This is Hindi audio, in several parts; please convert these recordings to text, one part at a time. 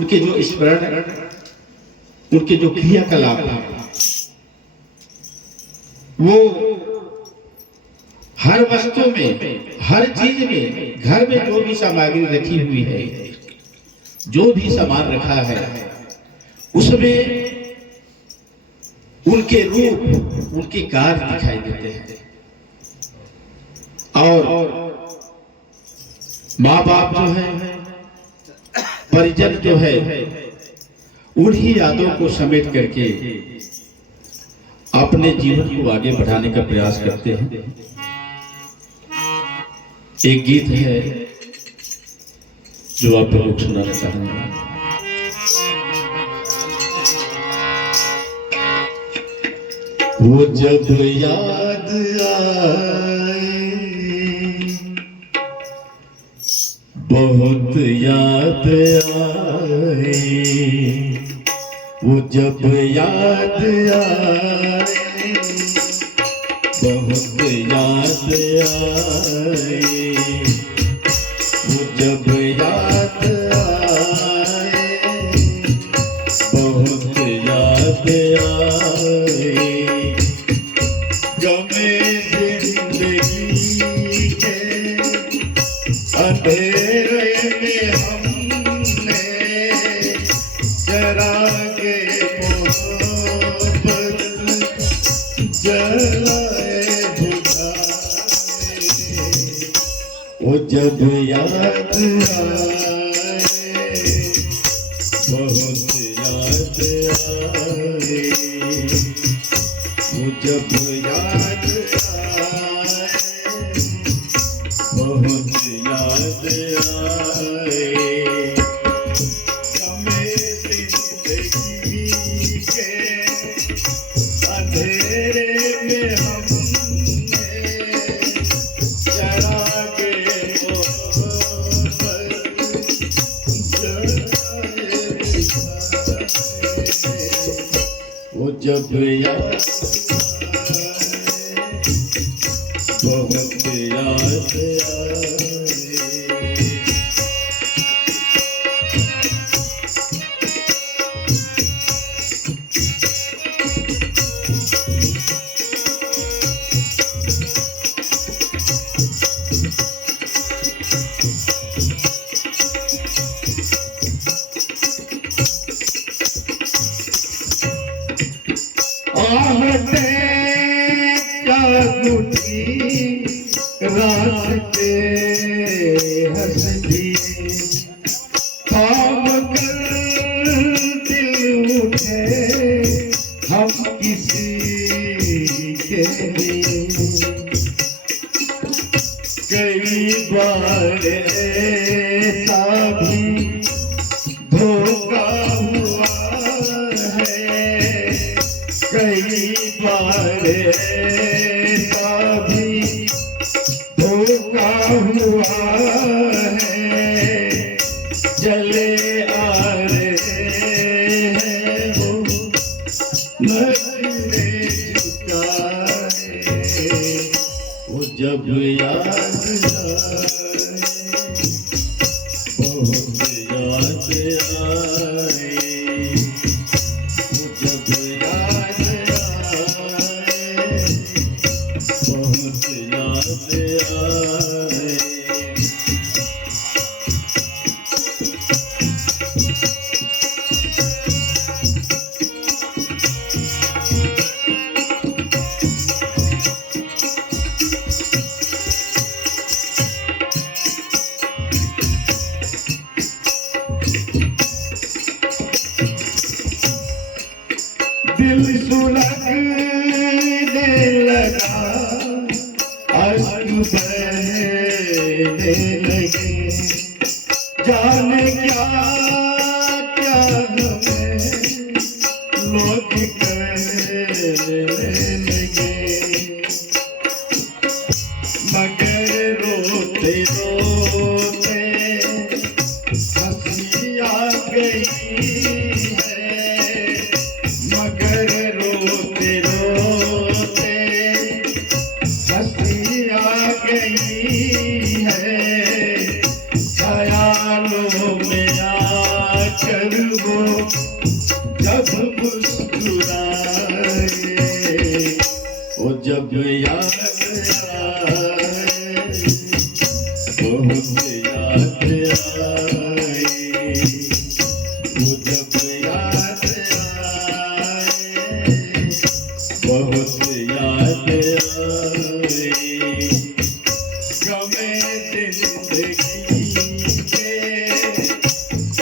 उनके जो स्मरण, उनके जो क्रियाकलाप वो हर वस्तु में, हर चीज में, घर में जो भी सामग्री रखी हुई है, जो भी सामान रखा है, उसमें उनके रूप, उनके कार्य दिखाई देते हैं। और माँ बाप जो है, परिजन जो है, उन्हीं यादों को समेट करके अपने जीवन को आगे बढ़ाने का प्रयास करते हैं। एक गीत है जो आप लोग सुनाना चाहूंगा। वो जब याद आए, बहुत याद आए, वो जब याद आए, बहुत याद आए, वो जब याद आए, बहुत याद आए, गमे जिंदगी के अंधेरे में हमने जरागे मोहब्बत जलाए बुझाए, वो जब याद आए, बहुत याद आए, वो जब याद आए, बहुत याद आए, हमें जिंदगी के अंधेरे में हमने चरागे मोहब्बत जलाए, वो जब याद बहुत याद आए। आहटे जागुठी रास्ते हंसती, थाम कर दिल उठे हम किसी के लिए, कई बार ऐसा भी धोखा हुआ है, कई बार ऐसा भी धोखा हुआ है, चले आ रहे हैं वो नजरें झुकाए, वो जब याद आए, बहुत याद आए, वो जब याद आए, बहुत याद आए। दिल सुलगने लगा, अश्क बहने लगे, जाने क्या क्या हमें लोग कहने लगे, मगर रोते रोते हंसी आ गई है, मगर रोते रोते हंसी आ गई है, ख्यालों में आकर पर वो जब मुस्कुराए, वो जब याद आए, बहुत याद आए, वो जब याद आए, बहुत याद आए। गमे जिंदगी के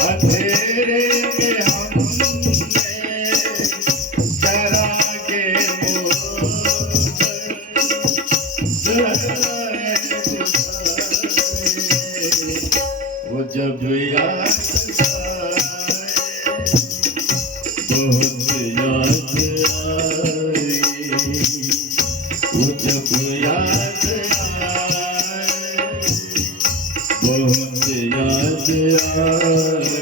अंधेरे में हमने जरा के वो जब याद आए, बहुत याद आए, वो जब याद आए, बहुत याद आए।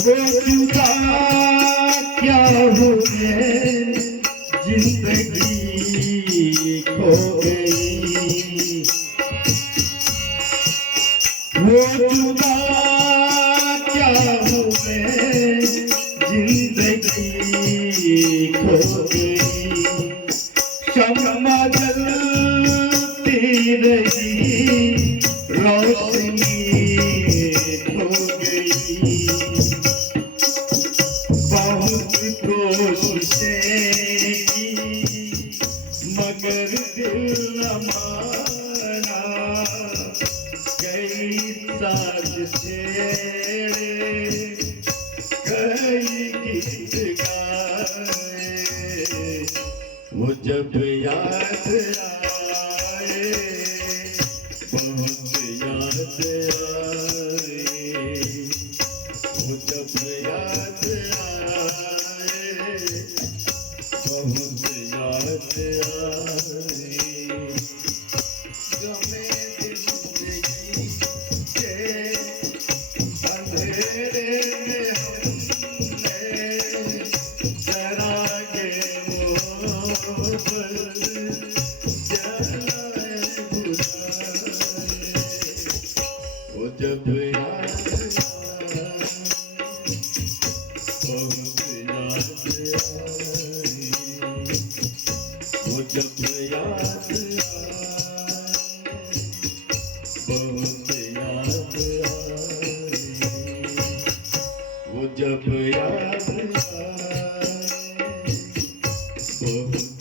वो जुदा क्या हुए, जिंदगी खो गई, वो जुदा क्या हुए, जिंदगी खो गई। शम्मा जलती रही, रोशनी खो गई। बहुत कोशिशें की मगर दिल न माना, कई साजिशें कई गीत गाए, वो जब याद आए, बहुत याद आए, वो जब याद आए, बहुत याद आए। गमे जिंदगी के अंधेरे में हमने जरा के मोहब्बत जलाए बुझाए, वो जब याद आए, बहुत याद आए, वो जब याद आए, बहुत याद आए, वो जब याद आए, बहुत